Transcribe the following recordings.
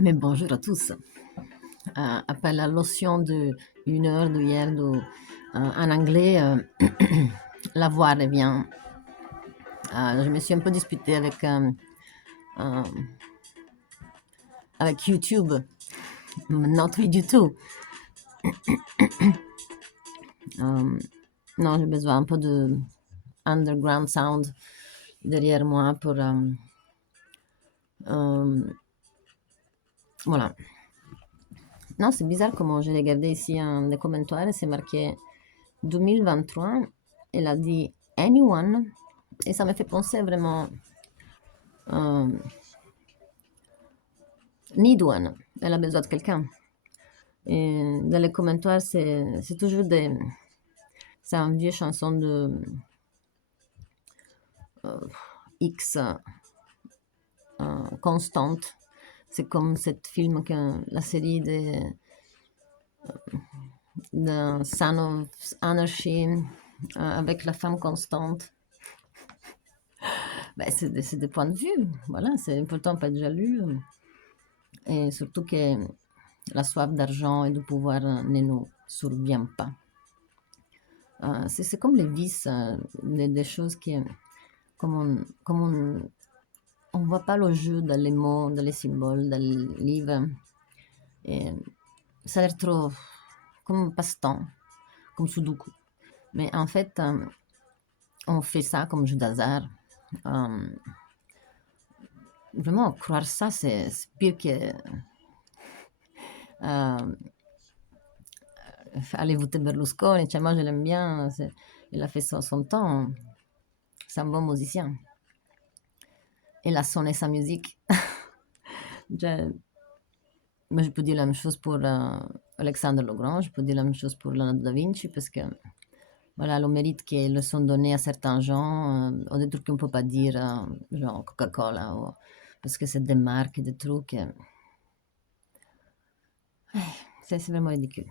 Mais bonjour à tous. Après la lotion de 1 heure de hier en anglais, la voix revient. Je me suis un peu disputée euh, avec YouTube. Not oui du tout. Non, j'ai besoin un peu de underground sound derrière moi pour... voilà. Non, c'est bizarre comment j'ai regardé ici des commentaires et c'est marqué 2023. Elle a dit anyone et ça me fait penser vraiment need one. Elle a besoin de quelqu'un. Et dans les commentaires, c'est toujours des. C'est une vieille chanson de X constante. C'est comme cette film, la série de Son of Anarchy avec la femme constante. Ben, c'est des points de vue. Voilà, c'est important de pas être jaloux. Et surtout que la soif d'argent et de pouvoir ne nous survient pas. C'est comme les vices, des choses qui, comme on voit pas le jeu dans les mots, dans les symboles, dans les livres, et ça a l'air trop comme passe-temps, comme Sudoku. Mais en fait, on fait ça comme jeu d'hasard. Euh, Vraiment, croire ça, c'est pire que euh, aller voter Berlusconi. Cioè, moi, je l'aime bien. Il a fait son temps. C'est un bon musicien. Il a sonné sa musique. Je, mais je peux dire la même chose pour Alexandre Legrand, je peux dire la même chose pour Leonardo da Vinci, parce que voilà, le mérite qu'ils sont donnés à certains gens, ou des trucs qu'on ne peut pas dire, genre Coca-Cola, parce que c'est des marques, des trucs. C'est vraiment ridicule.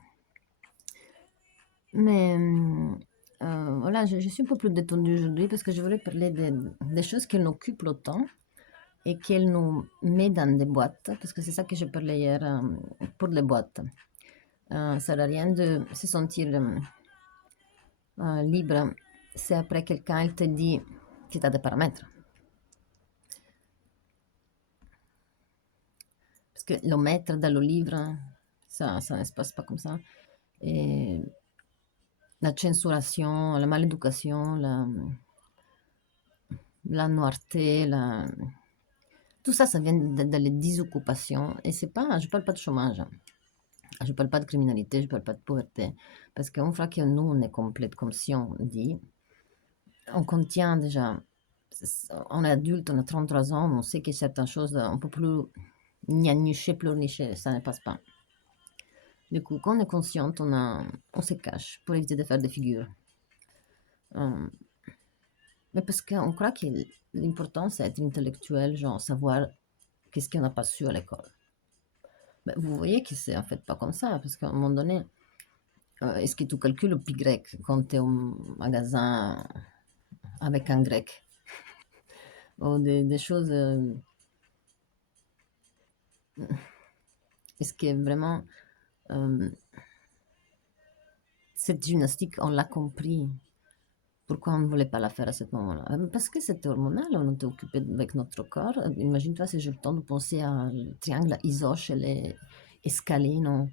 Mais voilà, je suis un peu plus détendue aujourd'hui parce que je voulais parler des choses qui nous occupent le temps et qu'elles nous mettent dans des boîtes, parce que c'est ça que je parlais hier pour les boîtes. Ça sert à rien de se sentir libre si après quelqu'un il te dit que tu as des paramètres. Parce que le mettre dans le livre, ça ne se passe pas comme ça. Et la censuration, la maléducation, la noirté, tout ça, ça vient de les désoccupations. Et c'est pas, je parle pas de chômage, je parle pas de criminalité, je parle pas de pauvreté. Parce qu'une fois que nous, on est complète, comme si on dit, on contient déjà, on est adulte, on a 33 ans, on sait que certaines choses, on peut plus nicher, pleurnicher, ça ne passe pas. Du coup, quand on est consciente, on se cache pour éviter de faire des figures. Mais parce qu'on croit que l'important, c'est être intellectuel, genre savoir qu'est-ce qu'on n'a pas su à l'école. Mais vous voyez que c'est en fait pas comme ça, parce qu'à un moment donné, est-ce que tu calcules le pi grec quand tu es au magasin avec un grec? Ou des choses. Est-ce que vraiment euh, cette gymnastique, on l'a compris? Pourquoi on ne voulait pas la faire à ce moment-là? Parce que c'était hormonal, on était occupé avec notre corps. Imagine-toi si j'ai le temps de penser à le triangle isoscèle et escalino,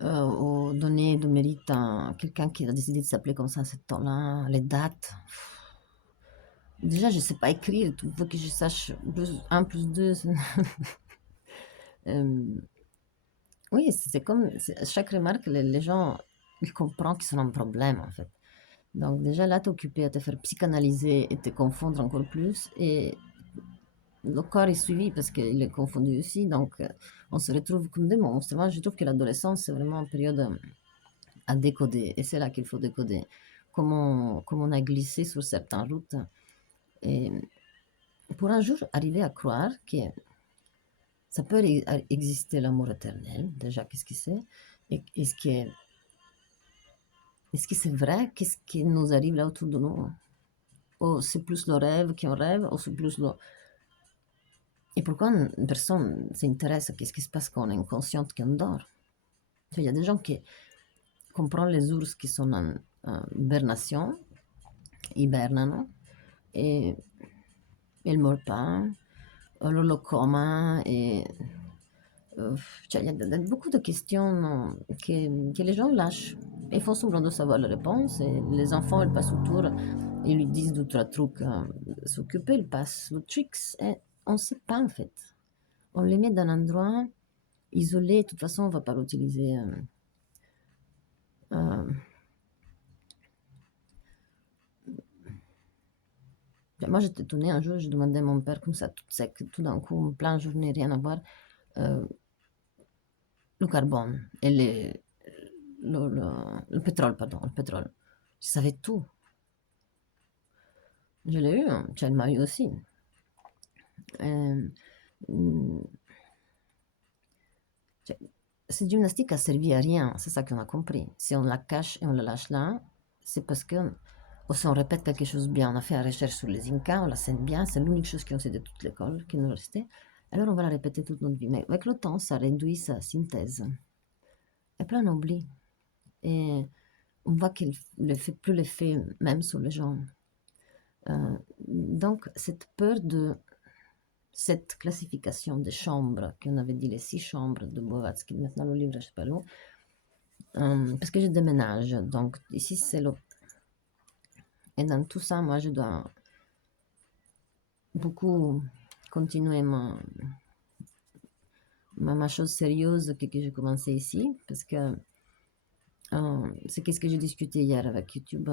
ou donner de mérite à quelqu'un qui a décidé de s'appeler comme ça à ce temps-là, les dates. Déjà, je ne sais pas écrire, il faut que je sache 1 plus 2. Oui, c'est comme chaque remarque, les gens ils comprennent qu'ils sont un problème en fait. Donc déjà là, t'es occupé à te faire psychanalyser et te confondre encore plus. Et le corps est suivi parce qu'il est confondu aussi. Donc on se retrouve comme des monstres. Moi, je trouve que l'adolescence, c'est vraiment une période à décoder. Et c'est là qu'il faut décoder. Comment on a glissé sur certaines routes. Et pour un jour arriver à croire que ça peut exister l'amour éternel, déjà, qu'est-ce que c'est? Et est-ce que c'est vrai? Qu'est-ce qui nous arrive là autour de nous? Ou c'est plus le rêve qu'on rêve, ou c'est plus Et pourquoi une personne s'intéresse à ce qui se passe quand on est inconsciente, qu'on dort? Il y a des gens qui comprennent les ours qui sont en hibernation, hibernano, et ils ne meurent pas, le coma, et il y a beaucoup de questions que les gens lâchent. Ils font semblant de savoir la réponse, et les enfants, ils passent autour, ils lui disent d'autres trucs, s'occuper, ils passent aux tricks, et on ne sait pas en fait. On les met dans un endroit isolé, de toute façon, on ne va pas l'utiliser. Euh, Moi, j'étais étonnée un jour, je demandais à mon père, comme ça, tout sec, tout d'un coup, plein de journée, rien à voir, euh, le carbone et le pétrole, pardon, le pétrole. Je savais tout. Je l'ai eu, hein, elle m'a eu aussi. Euh, mm, Cette gymnastique a servi à rien, c'est ça qu'on a compris. Si on la cache et on la lâche là, c'est parce que si on répète quelque chose bien, on a fait la recherche sur les Incas, on la sait bien, c'est l'unique chose qu'on sait de toute l'école qui nous restait. Alors on va la répéter toute notre vie. Mais avec le temps, ça réduit sa synthèse. Et puis on oublie. Et on voit qu'il ne fait plus l'effet même sur les gens. Donc cette peur de cette classification des chambres, qu'on avait dit les 6 chambres de Blavatsky, maintenant le livre, je ne sais pas où, parce que je déménage. Donc ici, c'est le... Et dans tout ça, moi, je dois beaucoup continuer ma chose sérieuse que j'ai commencé ici, parce que c'est qu'est-ce que j'ai discuté hier avec YouTube.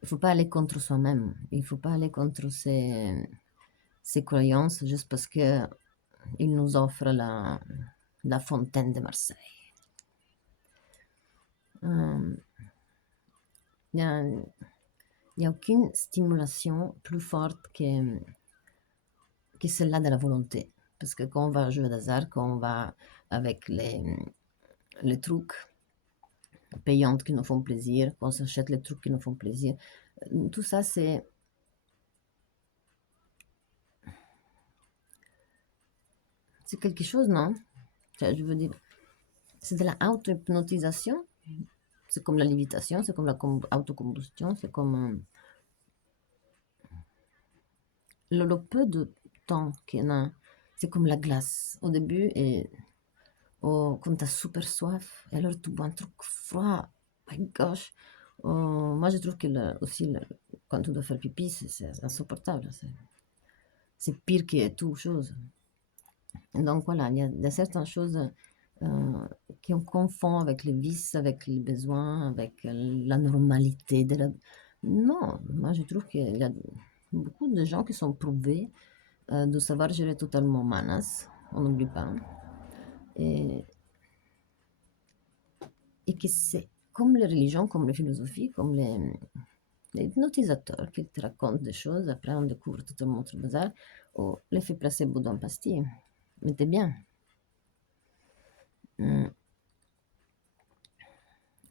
Il ne faut pas aller contre soi-même. Il ne faut pas aller contre ses croyances juste parce qu'il nous offre la fontaine de Marseille. Il n'y a aucune stimulation plus forte que celle-là de la volonté. Parce que quand on va jouer d'hasard, quand on va avec les trucs payants qui nous font plaisir, quand on s'achète les trucs qui nous font plaisir, tout ça c'est quelque chose, non? Je veux dire, c'est de la auto-hypnotisation. C'est comme la lévitation, c'est comme la autocombustion, c'est comme le peu de temps qu'il y en a, c'est comme la glace au début et quand tu as super soif, et alors tu bois un truc froid, my gosh. Moi, je trouve que aussi, quand tu dois faire pipi, c'est insupportable. C'est pire que toute chose. Donc voilà, il y a certaines choses qu'on confond avec les vices, avec les besoins, avec la normalité de la... Non, moi je trouve qu'il y a beaucoup de gens qui sont prouvés de savoir gérer totalement manas, on n'oublie pas. Et, et que c'est comme les religions, comme les philosophies, comme les hypnotisateurs qui te racontent des choses, après on découvre tout un autre bazar, ou l'effet placebo d'un pastille. Mais t'es bien. En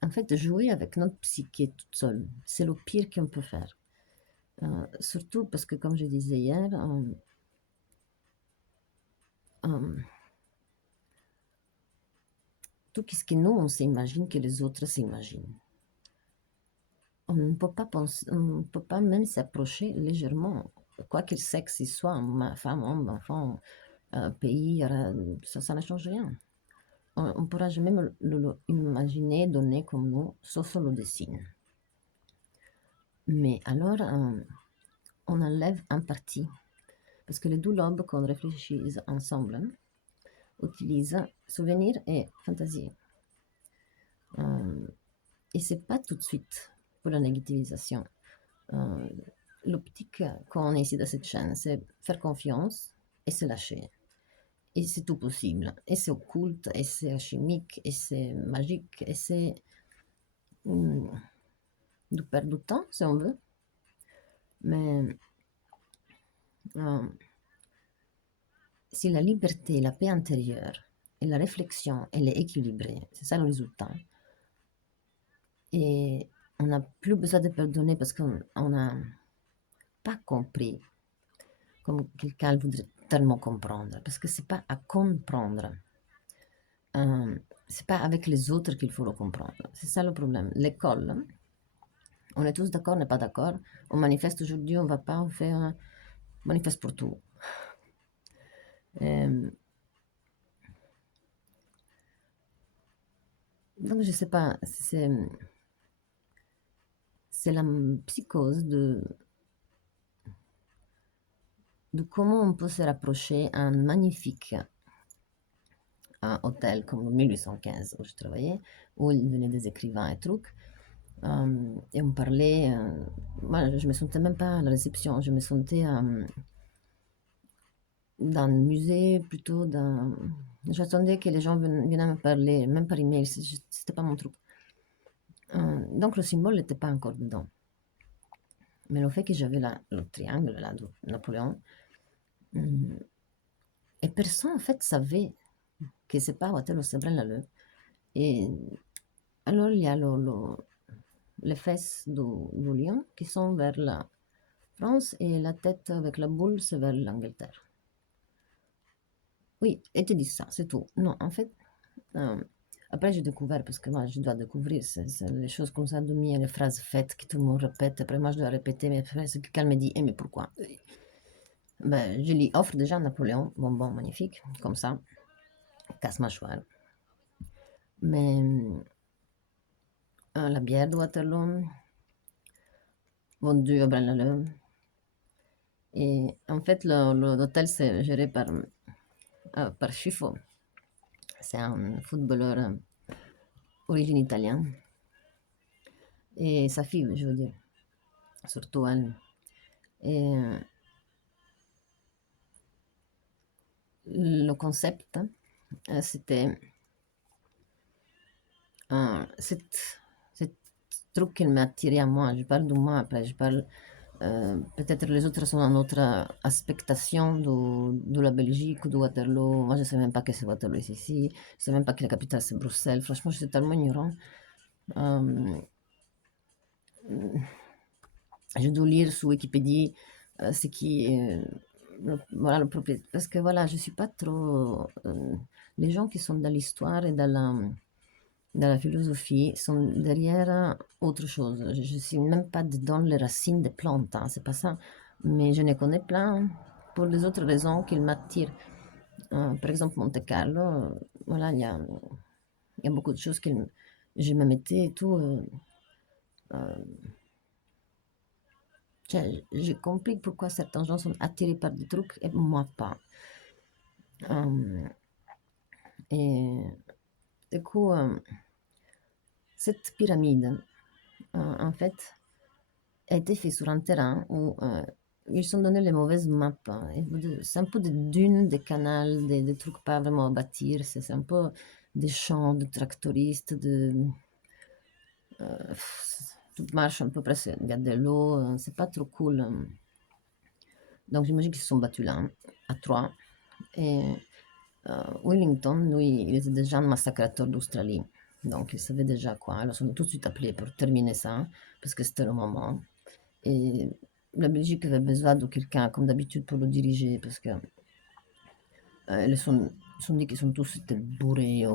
fait, jouer avec notre psyché toute seule, c'est le pire qu'on peut faire. Surtout parce que, comme je disais hier, tout ce que nous, on s'imagine que les autres s'imaginent. On ne peut pas penser, on ne peut pas même s'approcher légèrement, quoi qu'il sexe il soit, femme, homme, enfant, pays, ça ne change rien. On ne pourra jamais l'imaginer donné comme nous, sauf on le dessine. Mais alors, on enlève un parti. Parce que les deux lobes qu'on réfléchit ensemble utilisent souvenir et fantaisie. Et c'est pas tout de suite pour la négativisation. L'optique quand on est ici dans cette chaîne, c'est faire confiance et se lâcher. Et c'est tout possible. Et c'est occulte, et c'est alchimique, et c'est magique, et c'est de perdre du temps, si on veut. Mais si la liberté, la paix intérieure et la réflexion, elle est équilibrée, c'est ça le résultat. Et on n'a plus besoin de pardonner parce qu'on n'a pas compris comme quelqu'un voudrait tellement comprendre, parce que c'est pas à comprendre. C'est pas avec les autres qu'il faut le comprendre. C'est ça le problème. L'école, on est tous d'accord, on n'est pas d'accord. On manifeste aujourd'hui, on va pas, on fait un manifeste pour tout. Euh, donc je sais pas, c'est la psychose de comment on peut se rapprocher à un magnifique hôtel comme le 1815 où je travaillais, où il venait des écrivains et trucs. Et on parlait. Moi, je me sentais même pas à la réception, je me sentais dans un musée, plutôt dans. J'attendais que les gens viennent me parler, même par email, c'était pas mon truc. Donc le symbole n'était pas encore dedans. Mais le fait que j'avais le triangle là, de Napoléon, hum, et personne en fait savait que c'est pas Waterloo, c'est Braine-l'Alleud. Et alors il y a les fesses du lion qui sont vers la France et la tête avec la boule, c'est vers l'Angleterre. Oui, et tu dis ça, c'est tout. Non, en fait, euh, après j'ai découvert, parce que moi je dois découvrir, c'est les choses comme ça, les phrases faites que tout le monde répète, après moi je dois répéter mes phrases, que quelqu'un me dit, eh mais pourquoi? Ben, je lui offre déjà Napoléon, bonbon magnifique, comme ça, casse-mâchoire. Mais la bière de Waterloo, vendue à Braine-l'Alleud. Et en fait, l'hôtel c'est géré par Schifo. C'est un footballeur origine italienne. Et sa fille, je veux dire, surtout elle. Et le concept, c'était cette truc qui m'a attiré à moi. Je parle de moi après, je parle. Peut-être les autres sont en autre aspectation de la Belgique ou de Waterloo. Moi, je ne sais même pas que c'est Waterloo ici. Je ne sais même pas que la capitale c'est Bruxelles. Franchement, je suis tellement ignorant. Euh, je dois lire sur Wikipédia ce qui est voilà, le propriétaire. Parce que voilà, je ne suis pas trop. Les gens qui sont dans l'histoire et dans la philosophie sont derrière autre chose. Je ne suis même pas dans les racines des plantes, hein, c'est pas ça. Mais je ne connais plein pour des autres raisons qui m'attirent. Par exemple, Monte Carlo, voilà, il y a beaucoup de choses que je me mettais et tout. J'ai compris pourquoi certains gens sont attirés par des trucs et moi pas. Euh, et du coup, cette pyramide, en fait, a été faite sur un terrain où ils sont donné les mauvaises maps, hein. C'est un peu des dunes, des canals, des trucs pas vraiment à bâtir. C'est un peu des champs de tractoristes, tout marche un peu presque. Il y a de l'eau, c'est pas trop cool. Donc j'imagine qu'ils se sont battus là, hein, à trois. Et Wellington, lui, il était déjà un massacrateur d'Australie. Donc il savait déjà quoi. Alors ils ont tout de suite appelé pour terminer ça, parce que c'était le moment. Et la Belgique avait besoin de quelqu'un, comme d'habitude, pour le diriger, parce que sont dit qu'ils sont tous été bourrés,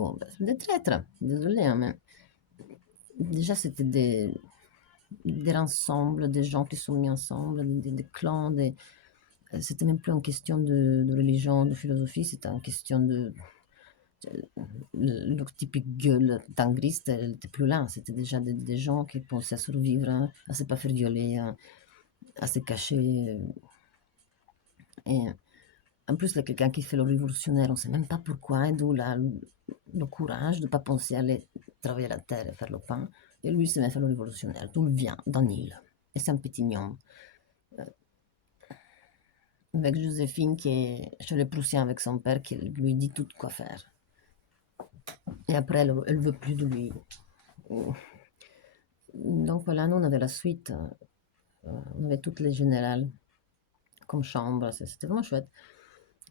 des traîtres, désolé, hein, mais déjà c'était des ensembles, des gens qui sont mis ensemble, des clans, c'était même plus en question de religion, de philosophie, c'était en question de. Le typique gueule tangriste, elle n'était plus là, c'était déjà des gens qui pensaient à survivre, hein, à se pas faire violer, à se cacher. Et en plus, là, quelqu'un qui fait le révolutionnaire, on ne sait même pas pourquoi, et d'où le courage de ne pas penser à aller travailler la terre et faire le pain. Et lui, c'est même faire le révolutionnaire, d'où il vient, d'un île. Et c'est un petit gnome. Avec Joséphine qui est chez les Prussiens avec son père, qui lui dit tout quoi faire. Et après, elle veut plus de lui. Donc voilà, nous, on avait la suite. On avait toutes les générales comme chambre. C'était vraiment chouette.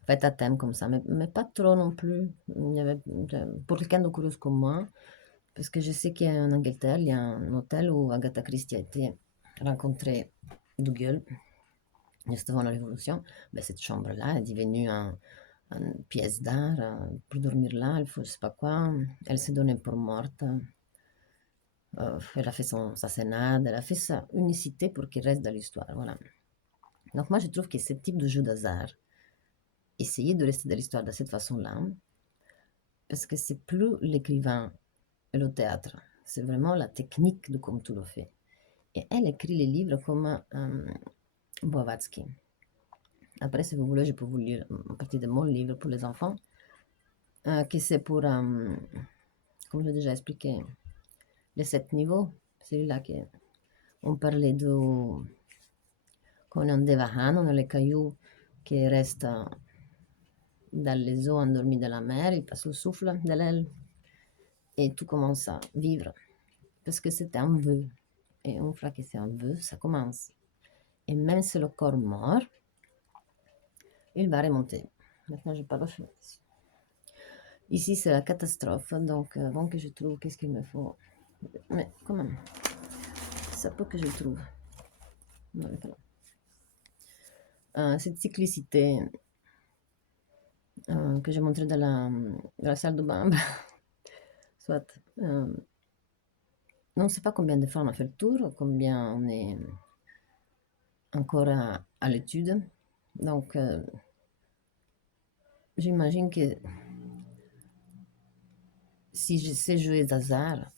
Faites à thème comme ça, mais pas trop non plus. Il y avait, pour quelqu'un de curieux comme moi, parce que je sais qu'en Angleterre, il y a un hôtel où Agatha Christie a été rencontrée Dougal. juste avant la Révolution, ben, cette chambre-là est devenue une pièce d'art. Pour dormir là, il faut je sais pas quoi. Elle s'est donnée pour morte. Elle a fait sa sénade, elle a fait sa unicité pour qu'il reste dans l'histoire. Voilà. Donc moi, je trouve que ce type de jeu d'hasard, essayer de rester dans l'histoire de cette façon-là, parce que c'est plus l'écrivain et le théâtre, c'est vraiment la technique de comme tu le fais. Et elle écrit les livres comme Blavatsky. Après, si vous voulez, je peux vous lire une partie de mon livre pour les enfants, que c'est pour, comme j'ai déjà expliqué, les 7 niveaux. Celui-là on parlait de quand on Devahan, on a les cailloux qui restent dans les eaux endormis de la mer, ils passent le souffle de l'aile et tout commence à vivre. Parce que c'est un vœu. Et une fois que c'est un vœu, ça commence. Et même si le corps mort, il va remonter. Maintenant, je parle au Ici, c'est la catastrophe. Donc, avant que je trouve qu'est-ce qu'il me faut. Mais quand même, ça peut que je le trouve. Non, cette cyclicité que j'ai montrée dans la salle de bain, soit, on ne sait pas combien de fois on a fait le tour, combien on est encore à l'étude. Donc, j'imagine que si je sais jouer d'hasard,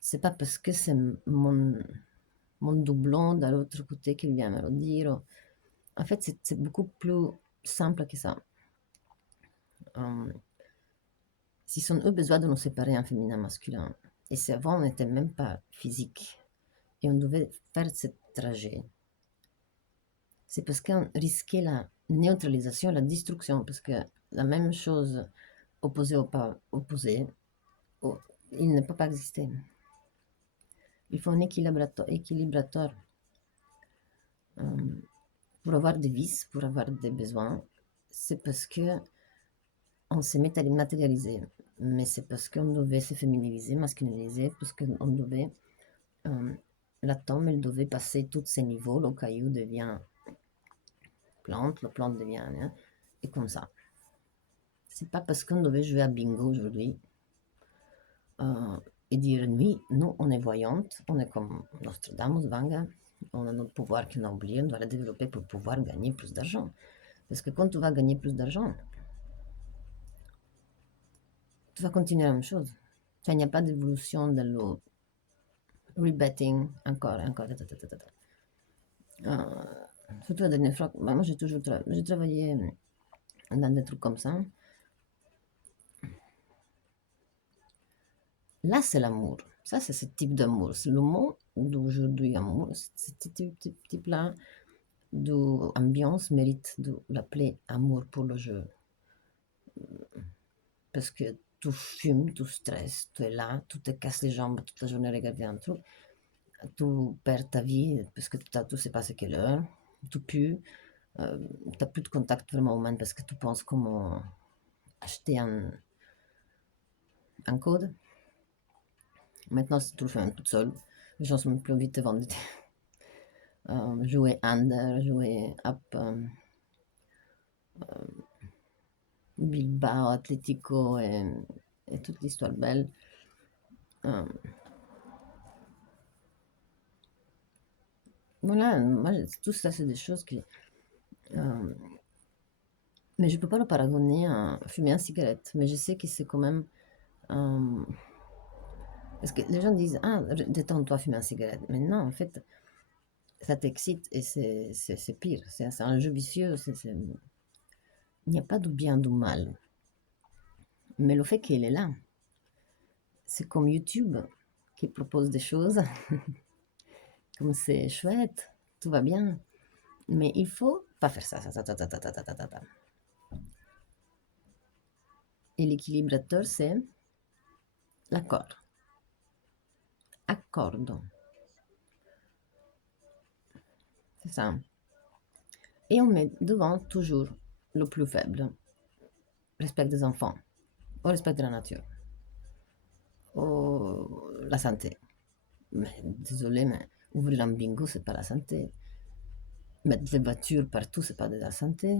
c'est pas parce que c'est mon doublon de l'autre côté qui vient me le dire. En fait, c'est beaucoup plus simple que ça. S'ils ont eu besoin de nous séparer en féminin masculin, et c'est avant, on n'était même pas physique, et on devait faire ce trajet, c'est parce qu'on risquait la neutralisation, la destruction, parce que la même chose opposée ou pas opposée, il ne peut pas exister. Il faut un équilibrateur pour avoir des vices, pour avoir des besoins. C'est parce que on s'est matérialisé, mais c'est parce qu'on devait se féminiser, masculiniser, parce qu'on devait, l'atome, elle devait passer tous ces niveaux, le caillou devient plante, la plante devient, hein, et comme ça. C'est pas parce qu'on devait jouer à bingo aujourd'hui et dire oui, nous on est voyante, on est comme Nostradamus, Vanga, on a notre pouvoir qu'on a oublié, on doit le développer pour pouvoir gagner plus d'argent. Parce que quand tu vas gagner plus d'argent, tu vas continuer la même chose. Enfin, il n'y a pas d'évolution dans le rebetting, encore, encore. Surtout la dernière fois, moi j'ai toujours j'ai travaillé dans des trucs comme ça. Là, c'est l'amour. Ça, c'est ce type d'amour. C'est le mot d'aujourd'hui, amour. Ce type-là d'ambiance mérite de l'appeler amour pour le jeu. Parce que tu fumes, tu stresses, tu es là, tu te casses les jambes toute la journée à regarder un truc. Tu perds ta vie parce que tu ne sais pas c'est quelle heure. Tu pues. Tu n'as plus de contact vraiment humain parce que tu penses comment acheter un code. Maintenant, c'est tout le fait toute seule. Les gens sont plus vite vendre jouer Under, jouer Up, Bilbao, Atletico et toute l'histoire belle. Voilà, moi, tout ça, c'est des choses qui. Mais je ne peux pas le paragonner à fumer une cigarette. Mais je sais que c'est quand même. Parce que les gens disent, ah, détends-toi, fumer une cigarette. Mais non, en fait, ça t'excite et c'est pire. C'est un jeu vicieux. Il n'y a pas de bien ou de mal. Mais le fait qu'elle est là, c'est comme YouTube qui propose des choses, comme c'est chouette, tout va bien. Mais il faut pas faire ça. Et l'équilibrateur, c'est l'accord. Accordo. C'est ça. Et on met devant toujours le plus faible. Respect des enfants, au respect de la nature, la santé. Mais désolé, mais ouvrir un bingo, c'est pas la santé. Mettre des voitures partout, c'est pas de la santé.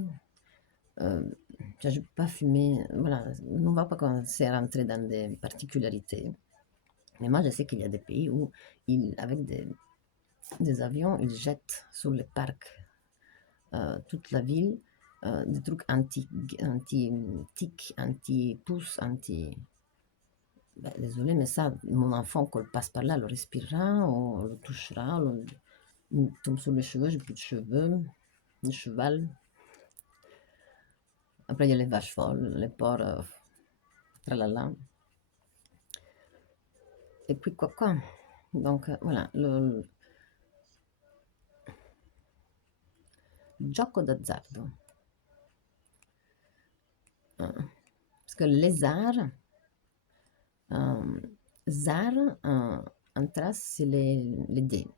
Euh, je peux pas fumer. Voilà, on va pas commencer à rentrer dans des particularités. Mais moi, je sais qu'il y a des pays où, avec des avions, ils jettent sur les parcs toute la ville des trucs anti-tic, anti-pouce, anti... Ben, désolé, mais ça, mon enfant, quand il passe par là, le respirera, on le touchera, il tombe sur les cheveux, j'ai plus de cheveux, le cheval. Après, il y a les vaches folles, les porcs, tralala. Et puis quoi. Donc, voilà, le gioco d'azzardo. Parce que le lézard, zar, en trace, c'est les dés.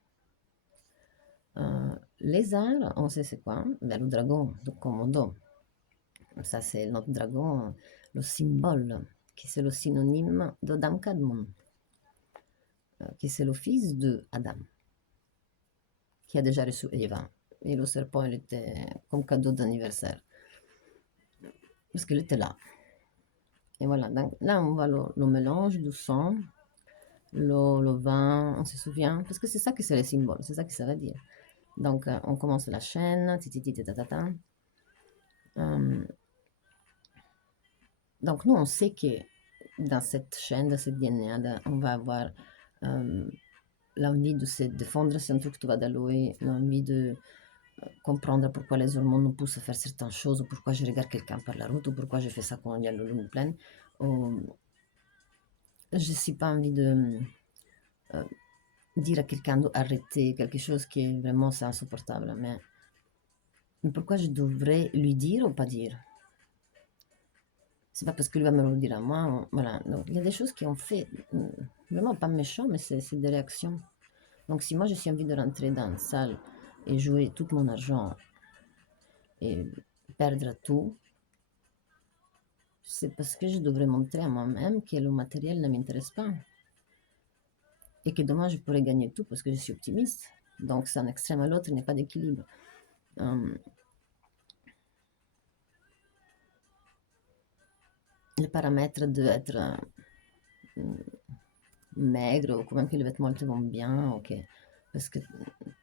Lézard, on sait c'est quoi, ben, le dragon de Komodo. Ça, c'est notre dragon, le symbole, qui c'est le synonyme d'Adam Kadmon, qui c'est le fils de Adam, qui a déjà reçu Eva. Et le serpent, il était comme cadeau d'anniversaire, parce qu'il était là. Et voilà, donc là, on voit le mélange du sang, le vin, on se souvient, parce que c'est ça que c'est le symbole, c'est ça que ça veut dire. Donc, on commence la chaîne, tititi, tatata. Donc, nous, on sait que dans cette chaîne, dans cette DNA, on va avoir l'envie de se défendre si un truc te va d'aloe, l'envie de comprendre pourquoi les hormones nous poussent à faire certaines choses, ou pourquoi je regarde quelqu'un par la route, ou pourquoi je fais ça quand il y a le lune pleine. Je n'ai pas envie de dire à quelqu'un d'arrêter quelque chose qui est vraiment insupportable. Mais pourquoi je devrais lui dire ou pas dire? C'est pas parce que lui va me le dire à moi. Voilà. Donc, il y a des choses qui ont fait, vraiment pas méchant, mais c'est des réactions. Donc, si moi je suis envie de rentrer dans une salle et jouer tout mon argent et perdre tout, c'est parce que je devrais montrer à moi-même que le matériel ne m'intéresse pas. Et que demain je pourrais gagner tout parce que je suis optimiste. Donc, c'est un extrême à l'autre, il n'y a pas d'équilibre. Les paramètres d'être maigre ou même que les vêtements te vont bien, ok. Parce que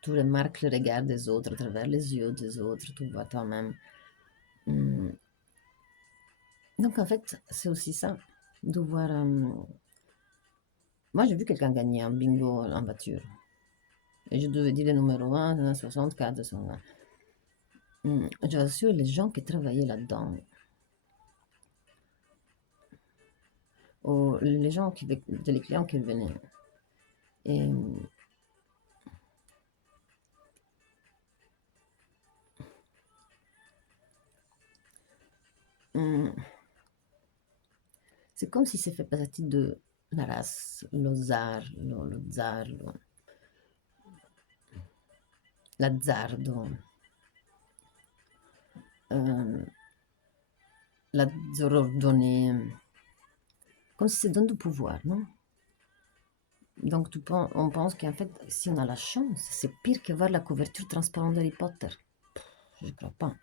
tu remarques le regard des autres à travers les yeux des autres, tu vois toi-même. Donc en fait, c'est aussi ça, de voir... Moi, j'ai vu quelqu'un gagner un bingo en voiture. Et je devais dire le numéro 1, 64, 120. Je rassure les gens qui travaillaient là-dedans. Ou les gens, les clients qui venaient. Et c'est comme si ça fait partie de la race, le zar, le zar, l'azzardo, l'azzordonné, comme si ça donne du pouvoir, non? Donc on pense qu'en fait, si on a la chance, c'est pire que voir la couverture transparente d'Harry Potter. Je crois pas.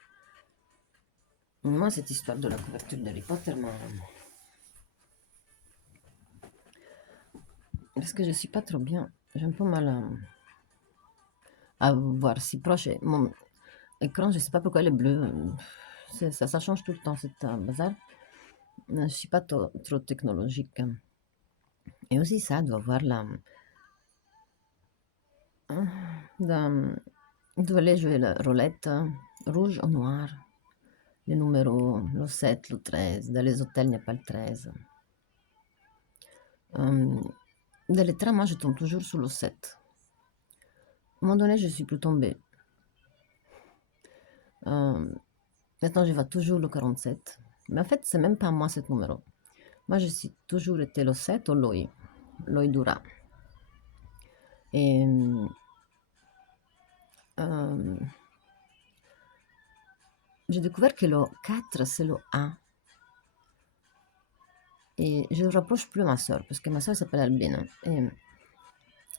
Moi, cette histoire de la couverture d'Harry Potter, parce que je suis pas trop bien, j'ai un peu mal à voir si proche. Mon écran, je sais pas pourquoi il est bleu. Ça change tout le temps, c'est un bazar. Je suis pas trop technologique. Et aussi ça doit avoir doit aller jouer la roulette rouge ou noir. Les numéros, le 7, le 13. Dans les hôtels, il n'y a pas le 13. Dans les trains, moi, je tombe toujours sur le 7. À un moment donné, je suis plus tombée. Maintenant, je vois toujours le 47. Mais en fait, c'est même pas moi, ce numéro. Moi, je suis toujours été le 7 ou l'OI. L'OI Dura. Et j'ai découvert que le 4, c'est le 1. Et je ne rapproche plus ma soeur, parce que ma soeur s'appelle Albina. Et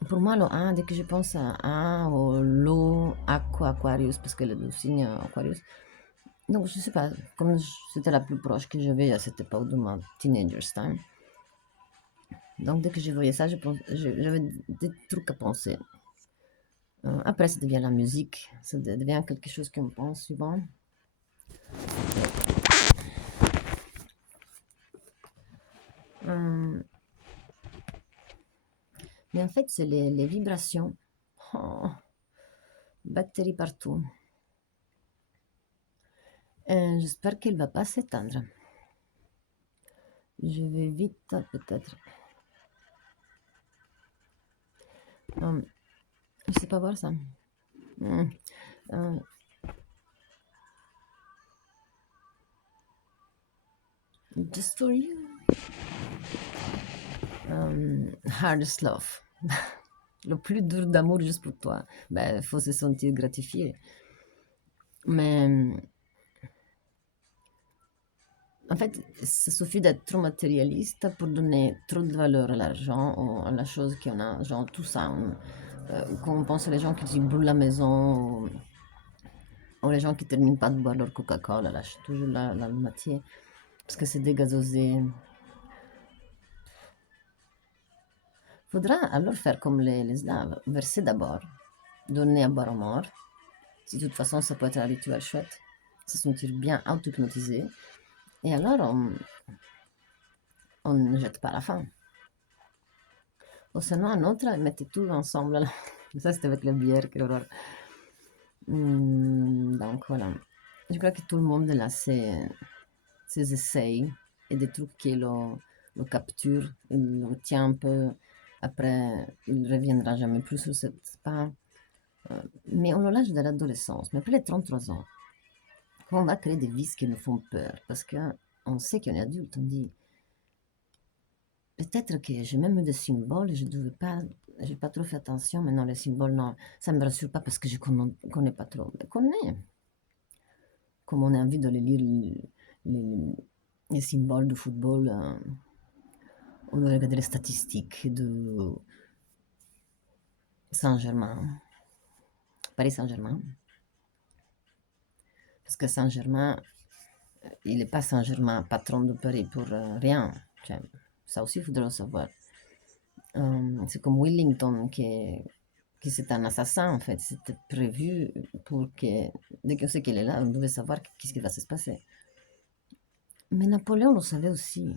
Pour moi, le 1, dès que je pense à 1, ou l'eau, aqua, Aquarius, parce que le signe Aquarius. Donc, je sais pas, comme c'était la plus proche que j'avais à cette époque de ma teenager's time. Donc, dès que je voyais ça, j'avais des trucs à penser. Après, ça devient la musique, ça devient quelque chose qu'on pense souvent. Euh, mais en fait, c'est les vibrations. Oh, batterie partout. J'espère qu'elle va pas s'éteindre. Je vais vite, peut-être. Je sais pas voir ça. Hmm. Euh, just for you. Hardest love. Le plus dur d'amour juste pour toi. Ben, faut se sentir gratifié. Mais en fait, ça suffit d'être trop matérialiste pour donner trop de valeur à l'argent ou à la chose qu'on a. Genre tout ça. Quand on pense à les gens qui brûlent la maison ou les gens qui terminent pas de boire leur Coca-Cola, lâchent toujours la moitié parce que c'est dégazosé. Faudra alors faire comme les Slaves, verser d'abord, donner à boire aux morts. Si de toute façon ça peut être un rituel chouette, se sentir bien auto-hypnotisé. Et alors on ne jette pas la fin. Ou sinon un autre, mettez tout ensemble là. Ça c'était avec la bière, quelle horreur. Donc voilà. Je crois que tout le monde a ses essais et des trucs qui le capturent, il le retient un peu. Après, il ne reviendra jamais plus sur cette pas. Mais on le lâche de l'adolescence. Mais après les 33 ans, quand on va créer des vices qui nous font peur, parce qu'on sait qu'on est adulte, on dit peut-être que j'ai même eu des symboles et je devais pas, j'ai pas trop fait attention, mais non, les symboles, non, ça me rassure pas parce que je connais pas trop. Mais connais, comme on a envie de les lire, les, les symboles du football, on doit regarder les statistiques de Saint-Germain, Paris Saint-Germain. Parce que Saint-Germain, il n'est pas Saint-Germain patron de Paris pour rien. Cioè, ça aussi, il faudra le savoir. C'est comme Wellington, qui c'est un assassin, en fait. C'était prévu pour que, dès qu'on sait qu'il est là, on devait savoir qu'est-ce qui va se passer. Mais Napoléon le savait aussi.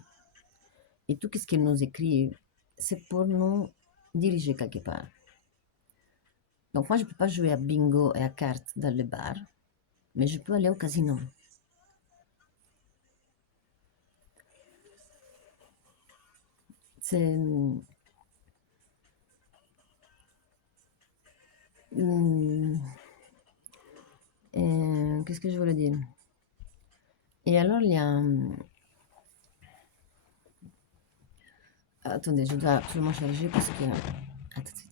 Et tout ce qu'il nous écrit, c'est pour nous diriger quelque part. Donc moi, je ne peux pas jouer à bingo et à cartes dans le bar, mais je peux aller au casino. C'est... qu'est-ce que je voulais dire? Et alors, il y a... Attendez, je dois absolument charger parce que... Attends.